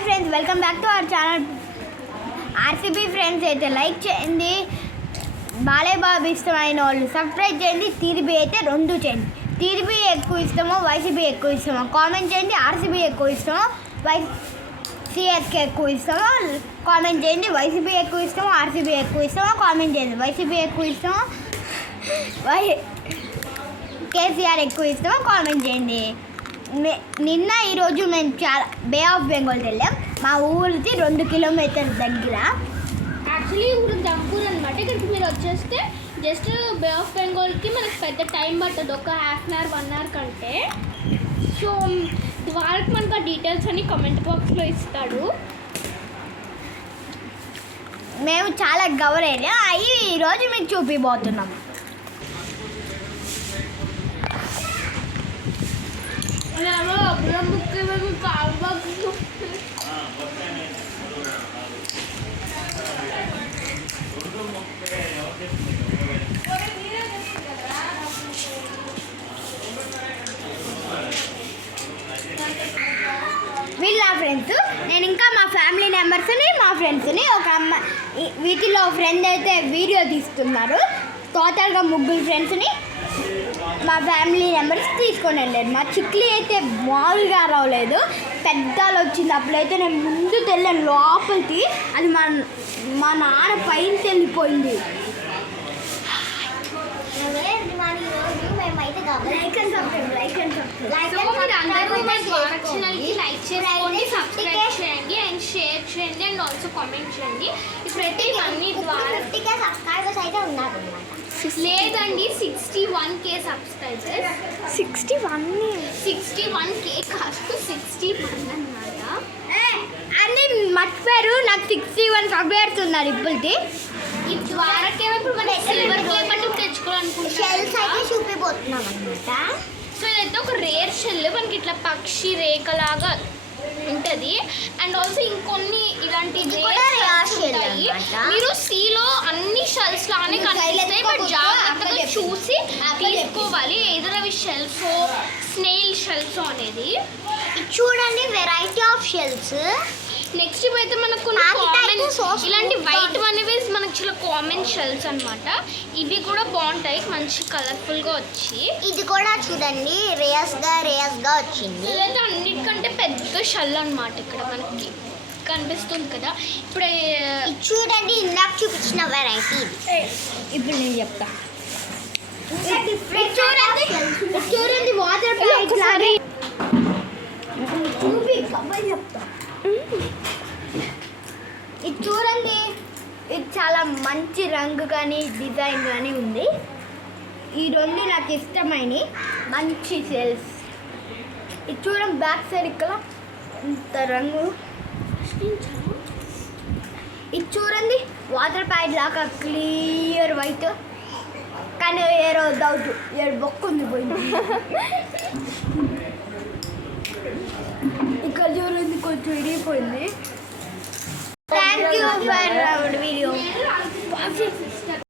Hi friends, welcome back to our channel. RCB friends అయితే like చేయండి, బాలేబాబు ఇష్టమైన వాళ్ళు సబ్స్క్రైబ్ చేయండి, టీడీపీ అయితే 2 చేయండి. టీడీపీ ఎక్కువ ఇష్టమో వైసీపీ ఎక్కువ ఇష్టమో కామెంట్ చేయండి. ఆర్సీబీ ఎక్కువ ఇష్టమో సిఎస్కే ఎక్కువ ఇష్టమో కామెంట్ చేయండి. వైసీపీ ఎక్కువ ఇష్టమో ఆర్సీబీ ఎక్కువ ఇష్టమో కామెంట్ చేయండి. వైసీపీ ఎక్కువ ఇష్టమో కేసీఆర్ ఎక్కువ ఇష్టమో కామెంట్ చేయండి. నిన్న ఈరోజు మేము చాలా బే ఆఫ్ బెంగాల్ వెళ్ళాం. మా ఊరికి 2 కిలోమీటర్ల దగ్గర. యాక్చువల్లీ ఊరు దంపూర్ అనమాట. ఇక్కడికి మీరు వచ్చేస్తే జస్ట్ బే ఆఫ్ బెంగాల్కి మనకు పెద్ద టైం పట్టదు, ఒక ½ అవర్ 1 అవర్ కంటే. సో వాళ్ళకి మనకు ఆ డీటెయిల్స్ అన్ని కామెంట్ బాక్స్లో ఇస్తాడు. మేము చాలా గౌరవ అవి ఈరోజు మీకు చూపిపోతున్నాం. వీళ్ళ ఫ్రెండ్స్, నేను ఇంకా మా ఫ్యామిలీ మెంబర్స్ని మా ఫ్రెండ్స్ని ఒక అమ్మాయి వీటిలో ఫ్రెండ్ అయితే వీడియో తీస్తున్నారు. టోటల్గా 3 ఫ్రెండ్స్ని మా ఫ్యామిలీ మెంబర్స్ తీసుకొని వెళ్ళారు. మా చిక్లీ అయితే మామూలుగా రావలేదు. పెద్దలు వచ్చింది. అప్పుడైతే నేను ముందు వెళ్ళాను లోపలికి. అది మా నాన్న పైన వెళ్ళిపోయింది. అండ్ షేర్ చేయండి అండ్ ఆల్సో కామెంట్ చేయండి. ఇప్పుడైతే ఇవన్నీ సబ్స్క్రైబర్స్ అయితే ఉన్నారు. లేదండి, 61K సబ్స్క్రైబర్స్. 61K కాదు, 61 అన్నమాట. అన్నీ మర్చిపోయారు. నాకు 61 సబ్స్క్రైబర్స్ ఉన్నారు ఇప్పటికి. ఈ ద్వారకేమో ఇప్పుడు మనం సిల్వర్ ప్లే బటన్ తెచ్చుకోవాలనుకుంటున్నాం. షెల్స్ అయితే చూపిపోతున్నాం అనమాట. సో ఇదైతే ఒక రేర్ షెల్, మనకి ఇట్లా పక్షి రేఖలాగా ఉంటుంది. అండ్ ఆల్సో ఇంకొన్ని ఇలాంటి ఉంటాయి. మీరు సీలో అన్ని షెల్స్ లానే కనిపిస్తాయి, బట్ జాగ్రత్తగా చూసి తీసుకోవాలి. ఏదైనా అవి షెల్స్, స్నేల్ షెల్స్ అనేది. చూడండి, వెరైటీ ఆఫ్ షెల్స్. నెక్స్ట్ ఇవైతే మనకు ఇలాంటి వైట్ అనేవి మనకు చాలా కామన్ షెల్స్ అనమాట. ఇవి కూడా బాగుంటాయి, మంచి కలర్ఫుల్గా వచ్చి. ఇది కూడా చూడండి, రేయస్గా వచ్చింది. ఇదైతే అన్నిటికంటే పెద్ద షెల్ అనమాట. ఇక్కడ మనకి కనిపిస్తుంది కదా. ఇప్పుడు చూడండి, ఇందాక చూపించిన వెరైటీ. ఇప్పుడు నేను చెప్తా. చూడండి, వాటర్ చెప్తా. ఇది చూడండి, ఇది చాలా మంచి రంగు కానీ డిజైన్ కానీ ఉంది. ఈ 2 నాకు ఇష్టమైనవి, మంచి సెల్స్. ఇది చూడండి, బ్యాక్ సైడ్ ఇక్కడ ఇంత రంగు. ఇది చూడండి, వాటర్ ప్యాడ్ లాగా క్లియర్ వైట్, కానీ ఏరో డౌట్, బొక్కుంది పోయింది. ఇక్కడ చూడండి, కొంచెం ఇరిగిపోయింది.